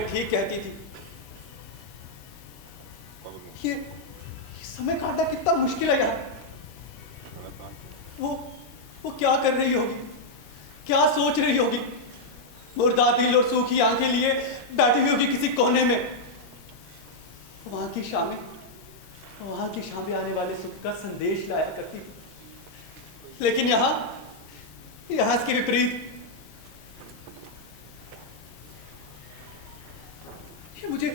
आमिर ठीक कहती थी, ये समय काटना कितना मुश्किल है यार। वो क्या कर रही होगी, क्या सोच रही होगी। मुर्दा दिल और सूखी आंखें लिए बैठी हुई होगी किसी कोने में। वहां की शामें आने वाले सुख का संदेश लाया करती, लेकिन यहाँ इसके विपरीत। मुझे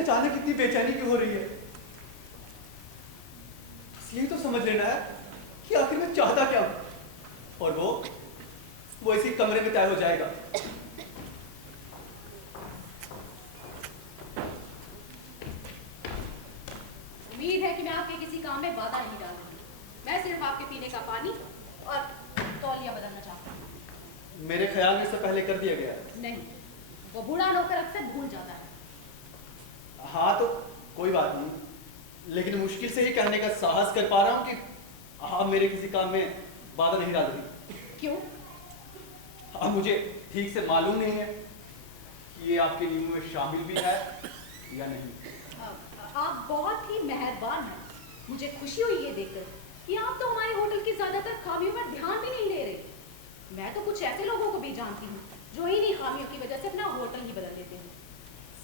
अचानक कितनी बेचैनी क्यों हो रही है। यही तो समझ लेना है कि आखिर मैं चाहता क्या हूं, और वो इसी कमरे में तय हो जाएगा। उम्मीद है कि मैं आपके किसी काम में बाधा नहीं डालूंगी। मैं सिर्फ आपके पीने का पानी और तौलिया बदलना चाहता हूँ। मेरे ख्याल में इससे पहले कर दिया गया है। नहीं, वो बूढ़ा नौकर अक्सर भूल जाता है। हाँ तो कोई बात नहीं, लेकिन मुश्किल से ही कहने का साहस कर पा रहा हूँ कि आप मेरे किसी काम में बाधा नहीं डाल रही। क्यों? हाँ, मुझे ठीक से मालूम नहीं है कि ये आपके नियमों में शामिल भी है या नहीं। आप बहुत ही मेहरबान हैं। मुझे खुशी हुई ये देखकर कि आप तो हमारे होटल की ज्यादातर खामियों पर ध्यान भी नहीं दे रहे। मैं तो कुछ ऐसे लोगों को भी जानती हूँ जो इन्हीं खामियों की वजह से अपना होटल ही बदल देते हैं।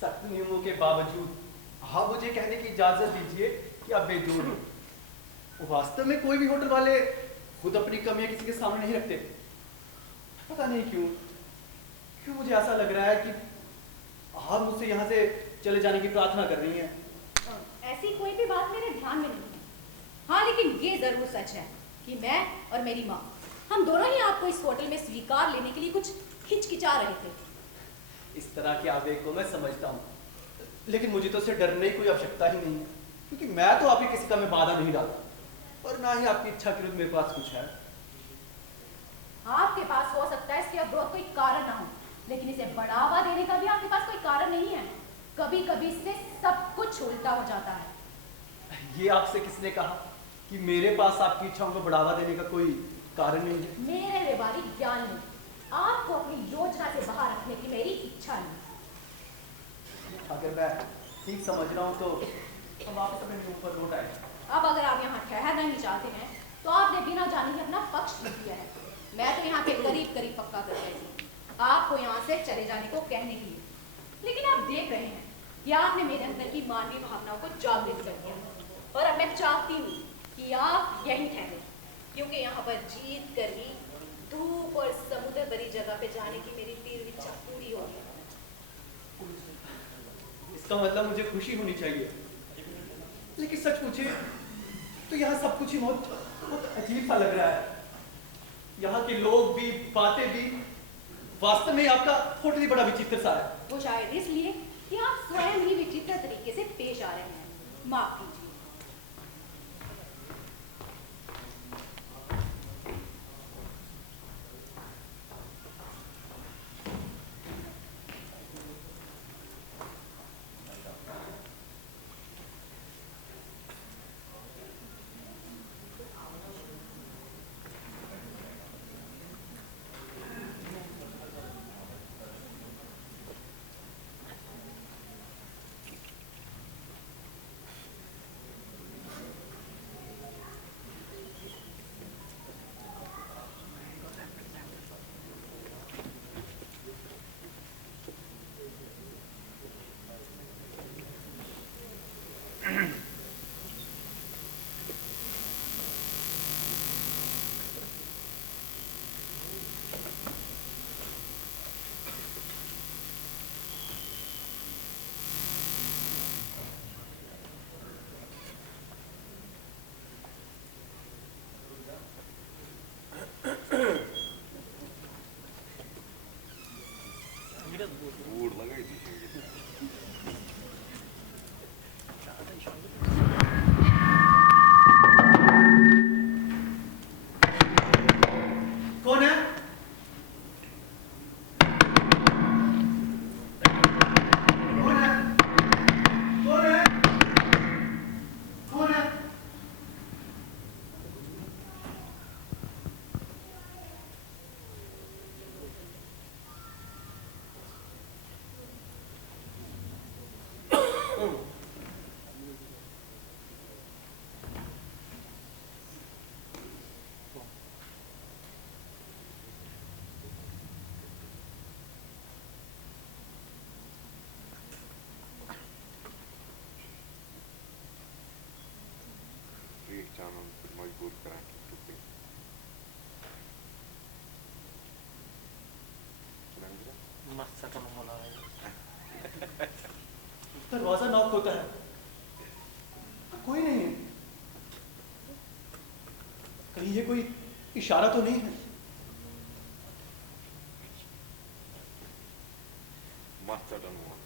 सख्त नियमों के बावजूद आप मुझे कहने की इजाजत दीजिए कि आप बेजोड़ हो। वास्तव में कोई भी होटल वाले खुद अपनी कमियां किसी के सामने नहीं रखते। पता नहीं क्यों मुझे ऐसा लग रहा है कि आप मुझसे यहाँ से चले जाने की प्रार्थना कर रही हैं। ऐसी कोई भी बात मेरे ध्यान में नहीं है। हाँ, लेकिन ये जरूर सच है कि मैं और मेरी माँ, हम दोनों ही आपको इस होटल में स्वीकार लेने के लिए कुछ हिचकिचा रहे थे। इस तरह के आवेग को मैं समझता हूँ, लेकिन मुझे तो उससे डरने की कोई आवश्यकता ही नहीं है, क्योंकि मैं तो आपकी किसी का में बाधा नहीं डालता और ना ही आपकी इच्छा के विरुद्ध मेरे पास कुछ है। आपके पास हो सकता है इसके अवरोध कोई कारण ना हो, लेकिन इसे बढ़ावा देने का भी आपके पास कोई कारण नहीं है। कभी कभी इससे सब कुछ उल्टा हो जाता है। ये आपसे किसने कहा कि मेरे पास आपकी इच्छाओं को बढ़ावा देने का कोई कारण नहीं है? मेरे व्यवहारिक ज्ञान में आपको अपनी योजना से बाहर रखने की मेरी इच्छा नहीं। अगर मैं ठीक समझ रहा हूँ तो हम वापस अपने ऊपर लौट आए। अब अगर आप यहाँ ठहरना नहीं चाहते हैं तो आपने बिना जाने ही अपना पक्ष लिख दिया है। मैं तो यहाँ पे करीब करीब पक्का कर रही थी आपको यहाँ से चले जाने को कहने के लिए, लेकिन आप देख रहे हैं कि आपने मेरे अंदर की मानवीय भावनाओं को जागृत कर दिया। और अब मैं चाहती हूँ कि आप यहीं ठहरे, क्योंकि यहाँ पर जीत कर भी धूप और समुद्र भरी जगह पे जाने की मेरी तीव्र इच्छा पूरी होगी। इसका मतलब मुझे खुशी होनी चाहिए, लेकिन सच पूछे तो यहाँ सब कुछ ही बहुत अजीब सा लग रहा है। यहाँ के लोग भी, बातें भी, वास्तव में आपका होटल ही बड़ा विचित्र सा है। वो शायद इसलिए कि आप स्वयं ही विचित्र तरीके से पेश आ रहे हैं। माफ कीजिए। करा के टुकड़े मस्त कम बोला है। दरवाजा नॉक होता है, कोई नहीं है। कहीं ये कोई इशारा तो नहीं है? मस्त डन हुआ।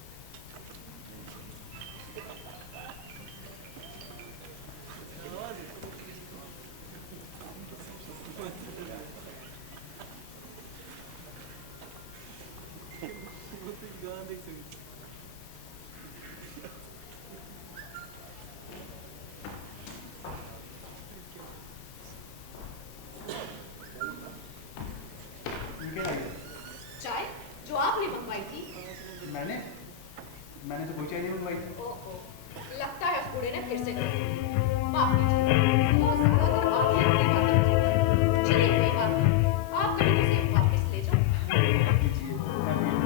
चाय जो आपने मंगवाई थी। मैंने तो कोई चाय नहीं मंगवाई थी। ओहो, लगता है उस बूढ़े ने फिर से माफ कीजिए, वो ज्यादातर बात ही अपनी बात करते हैं। चलिए कोई बात नहीं, आप कभी उसे वापस ले जाओ। कीजिए, मैं भी-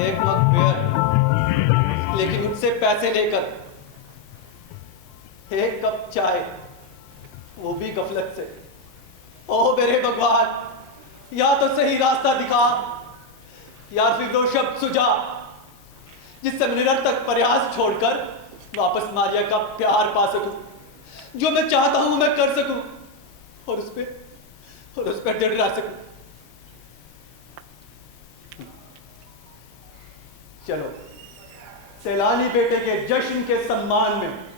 एक मग बियर, लेकिन उनसे पैसे लेकर। एक कप चाय, वो भी गफलत से। ओ मेरे भगवान, या तो सही रास्ता दिखा, या फिर दो शब्द सुझा जिससे मैं निरर्थक प्रयास छोड़कर वापस मारिया का प्यार पा सकूं। जो मैं चाहता हूं मैं कर सकूं, और उस पर दृढ़ रह सकूं। चलो, सैलानी बेटे के जश्न के सम्मान में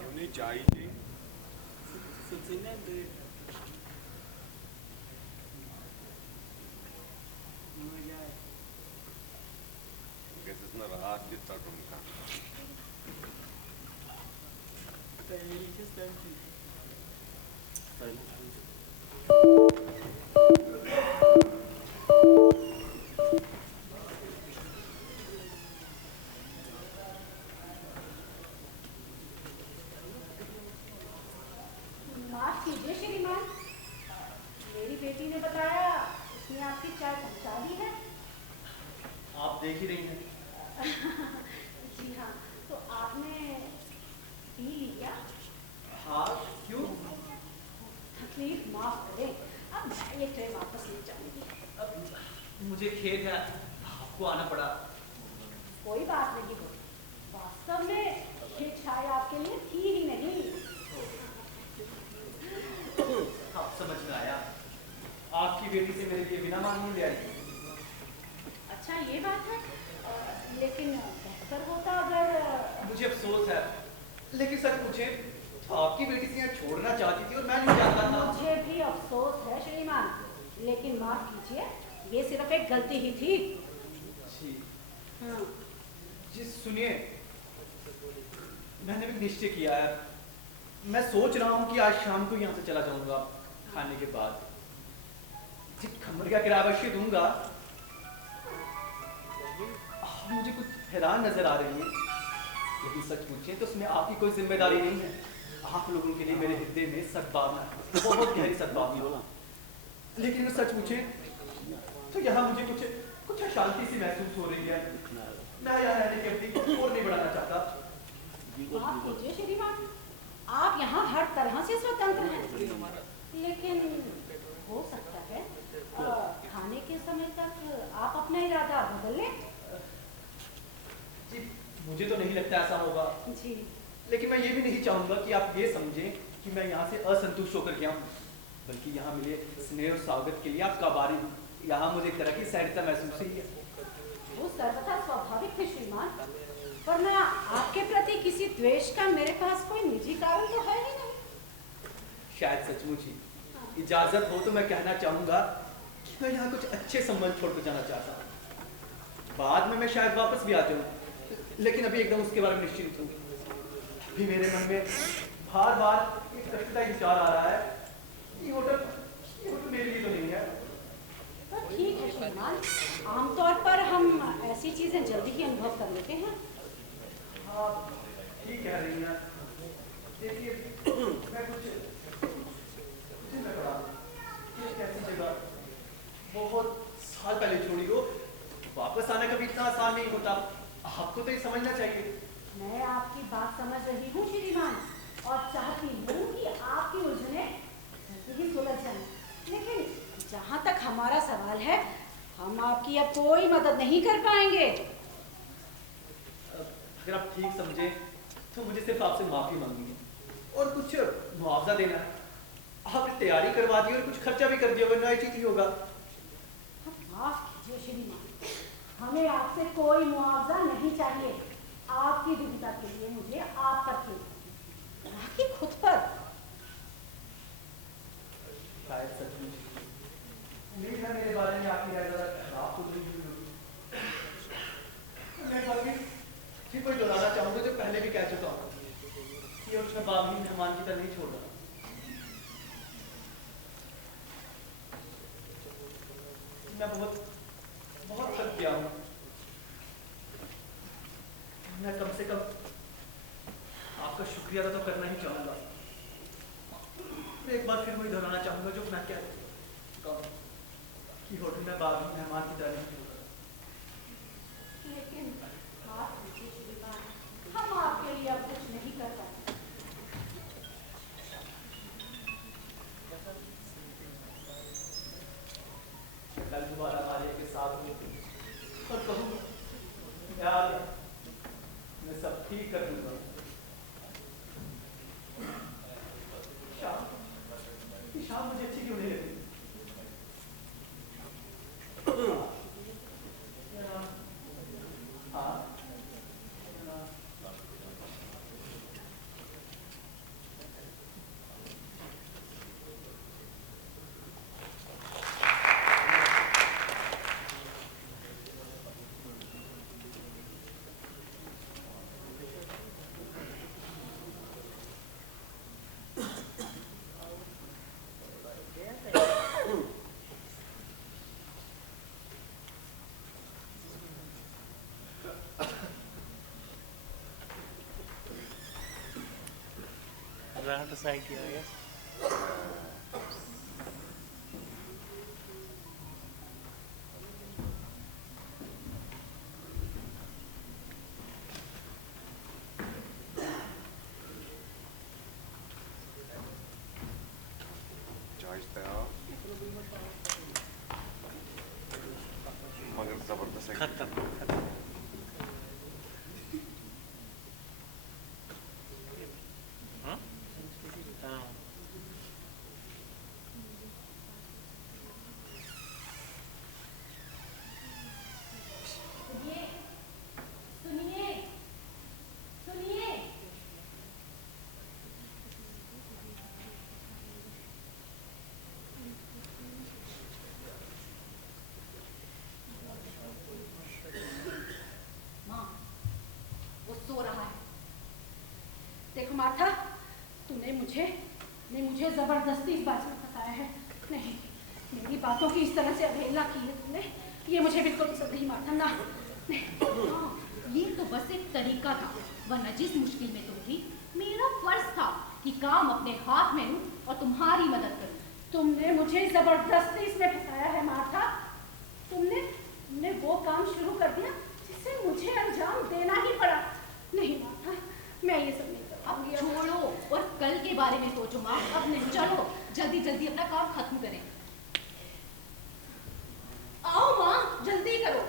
क्यों नहीं चाहिए थी? Gehst du nach Rat, jetzt halt um kann. माफ कीजिए श्रीमान, मेरी बेटी ने बताया उसने आपकी चाय पहुंचा दी है। आप देख ही रही हैं। जी हाँ, तो आपने पी लिया? हाँ, क्यों? तकलीफ माफ करें, अब मैं ये ट्रे वापस ले जाऊंगी। मुझे खेद है, आपको आना पड़ा। कोई बात नहीं हो, वास्तव में ये चाय आपके लिए थी ही नहीं। आप समझ में आया, आपकी बेटी से मेरे लिए बिना मांगे ले आई। अच्छा ये बात है, लेकिन बेहतर होता अगर। मुझे अफसोस है, लेकिन सच पूछे तो आपकी बेटी से यहाँ छोड़ना चाहती थी और मैं नहीं जानता था। मुझे भी अफसोस है श्रीमान, लेकिन माफ कीजिए, ये सिर्फ एक गलती ही थी। जी हाँ। जी सुनिए, मैंने भी निश्चय किया है। मैं सोच रहा हूँ कि आज शाम को यहाँ से चला जाऊंगा खाने के बाद। जी खम्बर का किराया अवश्य दूंगा। मुझे कुछ हैरान नजर आ रही है, लेकिन सच पूछे तो उसमें आपकी कोई जिम्मेदारी नहीं है। आप लोगों के लिए मेरे हृदय में सद्भावना है, बहुत गहरी सद्भावना। लेकिन सच पूछे तो यहाँ मुझे कुछ अशांति सी महसूस हो रही है। मैं यहाँ रहने की अपनी और नहीं बढ़ाना चाहता। माफ कीजिए श्रीमान, आप यहाँ हर तरह से स्वतंत्र हैं, लेकिन शायद ऐसा होगा। जी लेकिन मैं ये भी नहीं चाहूंगा कि आप ये समझें कि मैं यहाँ से असंतुष्ट होकर गया हूँ, बल्कि यहाँ मिले स्नेह और स्वागत के लिए आपका आभारी हूँ। यहाँ मुझे एक तरह की सहजता महसूस हुई है। वो सर्वथा स्वाभाविक है श्रीमान, वरना आपके प्रति किसी द्वेष का मेरे पास कोई निजी कारण तो है ही नहीं। शायद सचमुच ही इजाजत हो तो मैं कहना चाहूंगा कि मैं यहाँ कुछ अच्छे संबंध छोड़कर जाना चाहता हूँ। बाद में मैं शायद वापस भी आ जाऊँ, लेकिन अभी एकदम उसके बारे में निश्चिंत हूँ। अभी मेरे मन में बार बार एक कष्टदायी विचार आ रहा है कि होटल मेरे लिए तो नहीं है। ठीक है श्रीमान, आमतौर पर हम ऐसी चीजें जल्दी ही अनुभव कर लेते हैं। हाँ ठीक कह रही हैं। देखिए मैं कुछ में पड़ा एक ऐसी जगह बहुत साल पहले छोड़ी हो, वापस आना कभी इतना आसान नहीं होता। आपको तो ये समझना चाहिए। मैं आपकी बात समझ रही हूँ श्रीमान, और चाहती हूँ कि आपकी उलझने जल्दी ही सुलझ जाएं। लेकिन जहाँ तक हमारा सवाल है, हम आपकी अब कोई मदद नहीं कर पाएंगे। अगर आप ठीक समझे तो मुझे सिर्फ आपसे माफी मांगनी है और कुछ मुआवजा देना है। आपने तैयारी करवा दी और कुछ खर्चा भी कर दिया, वरना ये ठीक ही होगा। माफ कीजिए श्रीमान, हमें आपसे कोई मुआवजा नहीं चाहिए। आपकी दुविधा के लिए मुझे आप पर खेद, ना कि खुद पर। शायद सचमुच उम्मीद है मेरे बारे में आपकी राय ज़्यादा खराब तो नहीं हुई होगी। मैं बाकी फिर कोई दोहराना चाहूँगा जो पहले भी कह चुका हूँ कि उसका बाब ही मेहमान की तरह नहीं छोड़ रहा। मैं बहुत बहुत थक गया हूँ। मैं कम से कम आपका शुक्रिया तो करना ही चाहूँगा। एक बार फिर वही दोहराना चाहूँगा जो मैं क्या कहूँ कि होटल में बागी मेहमान की तरह नहीं होगा। लेकिन माफ कीजिए श्रीमान, हम आपके लिए अब कुछ नहीं कर पाते। कल दोबारा आर्य के साथ हूँ और कहूँ यार मैं सब ठीक कर दूंगा। शाम मुझे अच्छी क्यों नहीं लगी? हाँ राहत साइड किया गया। मगर जबरदस्त है। खत्म। हाँ? हाँ। सुनिए, सुनिए, सुनिए। माँ, वो सो रहा है। देखो मार्था, तूने मुझे जबरदस्ती इस बात में फंसाया है। नहीं, मेरी बातों की इस तरह से अवहेलना की है तुमने, ये मुझे बिल्कुल पसंद नहीं मार्था, ना। हाँ, ये तो बस एक तरीका था, वरना जिस मुश्किल में तुम थी, मेरा फर्ज था कि काम अपने हाथ में लूं और तुम्हारी मदद करूं। तुमने मुझे जबरदस्ती इसमें फंसाया है मार्था। तुमने वो काम शुरू कर दिया जिसे मुझे अंजाम देना ही पड़ा। नहीं मार्था, मैं ये सब नहीं कर अब पाऊंगी। छोड़ो और कल के बारे में सोचो माँ। अब नहीं, चलो जल्दी जल्दी अपना काम खत्म करें। आओ माँ, जल्दी करो।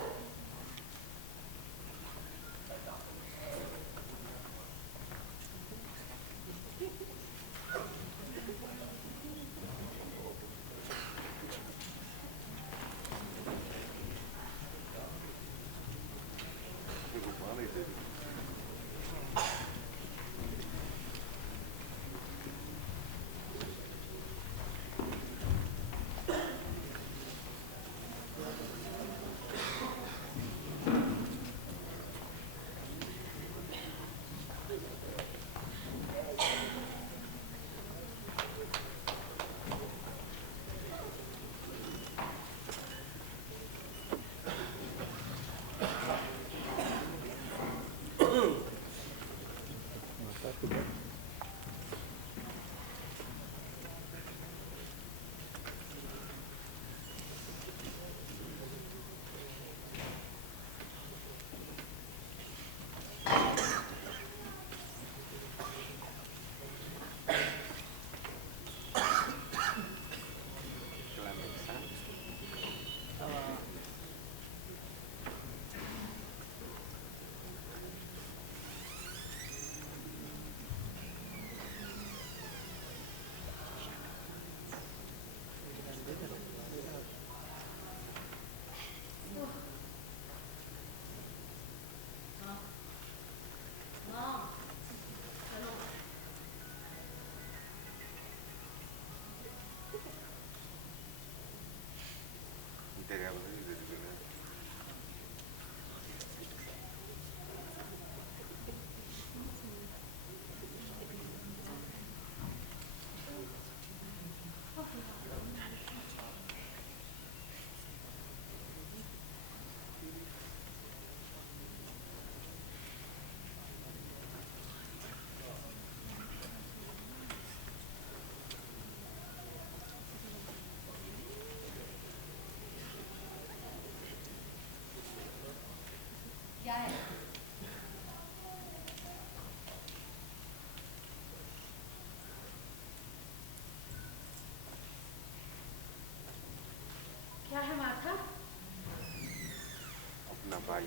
भाई।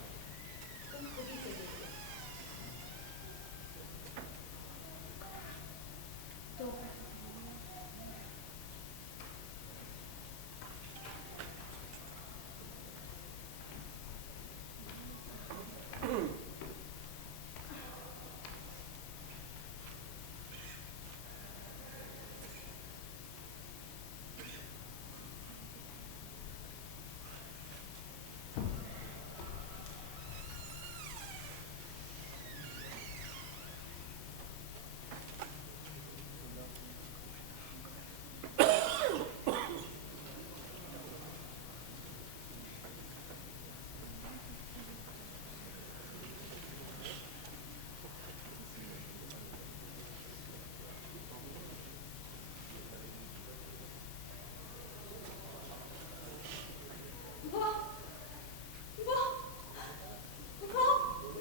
तुम खुद ही से देख लो। तो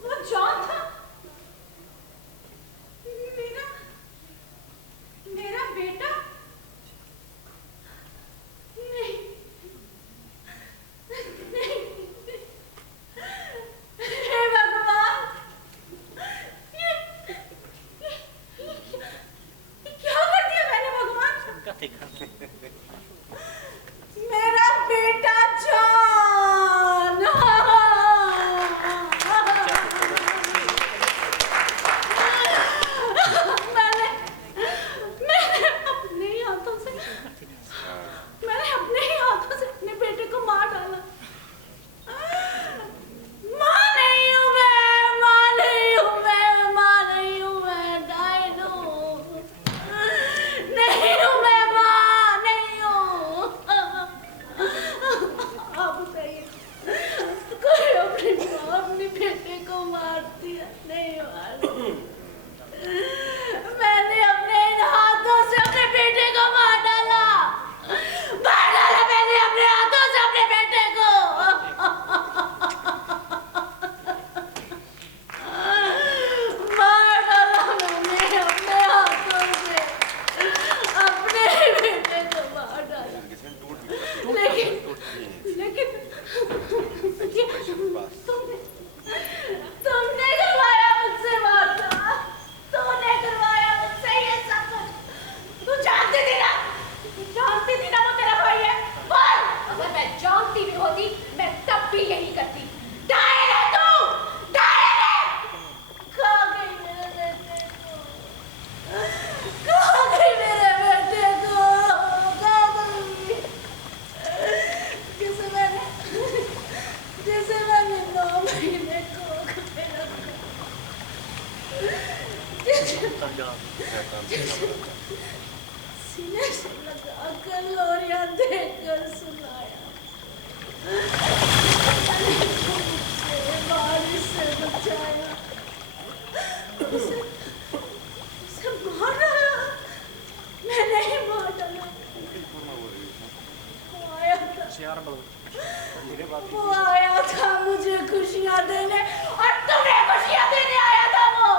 वो जॉन था। मेरा बेटा। नहीं नहीं, हे भगवान, ये क्या कर दिया मैंने भगवान? मेरा बेटा जॉन। मैंने अपने ही हाथों से अपने बेटे को मार डाला। माँ नहीं हूँ मैं, माँ नहीं हूँ मैं, माँ नहीं हूँ मैं, डायनो नहीं हूँ मैं, माँ नहीं हूँ। आप बताइए, कोई अपनी माँ अपने बेटे को मार दिया? नहीं मार। मैंने अपने इन हाथों से अपने बेटे को मार डाला मैंने अपने हाथों से अपने बेटे को। मार डाला मैंने अपने हाथों से अपने बेटे को मार डाला। लेकिन तुमने करवाया मुझसे वादा, तूने करवाया मुझसे ये सब कुछ। तू जानती थी ना वो तेरा भाई है। बोल, अगर मैं जानती भी होती मैं तब भी यही करती। डायन है तू, डायन है। खा गई मेरे बेटे को, खा गई मेरे बेटे को, खा गई। जिसे मैंने 9 महीने को सीने से लगा कर लोरियां देकर सुनाया। मुझसे बारिश से बचाया, उसे मार डाला। मैं नहीं मार डाला। वो आया था मुझे खुशियाँ देने, और तुम्हें खुशियाँ देने आया था वो।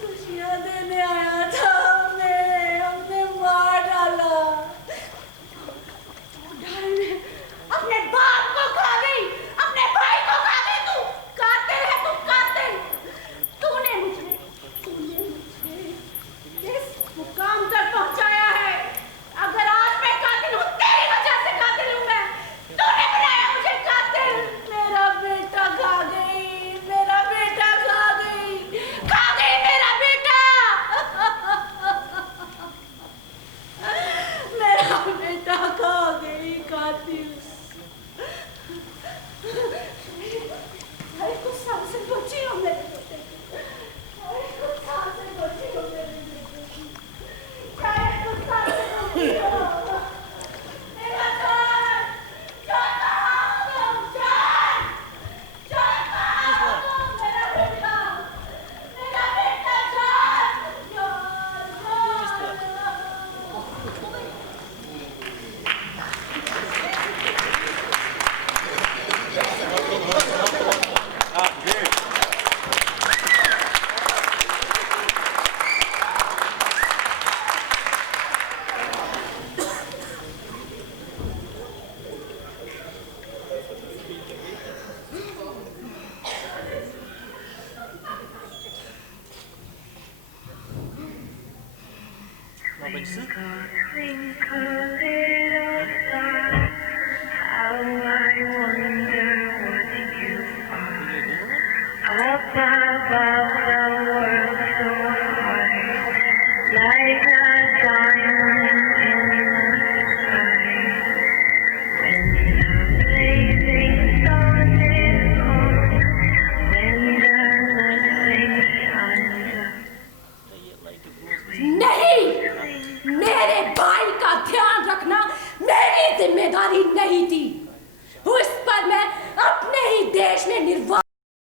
खुशियाँ देने आया था, हमने मार डाला। अपने बाप को खा गई, अपने भाई को खा गई। तू कातिल है, तू कातिल। तूने मुझे इस मुकाम तक पहुंचाया है। अगर आज मैं कातिल हूं कैसे Twinkle little star, how I wonder what you are up above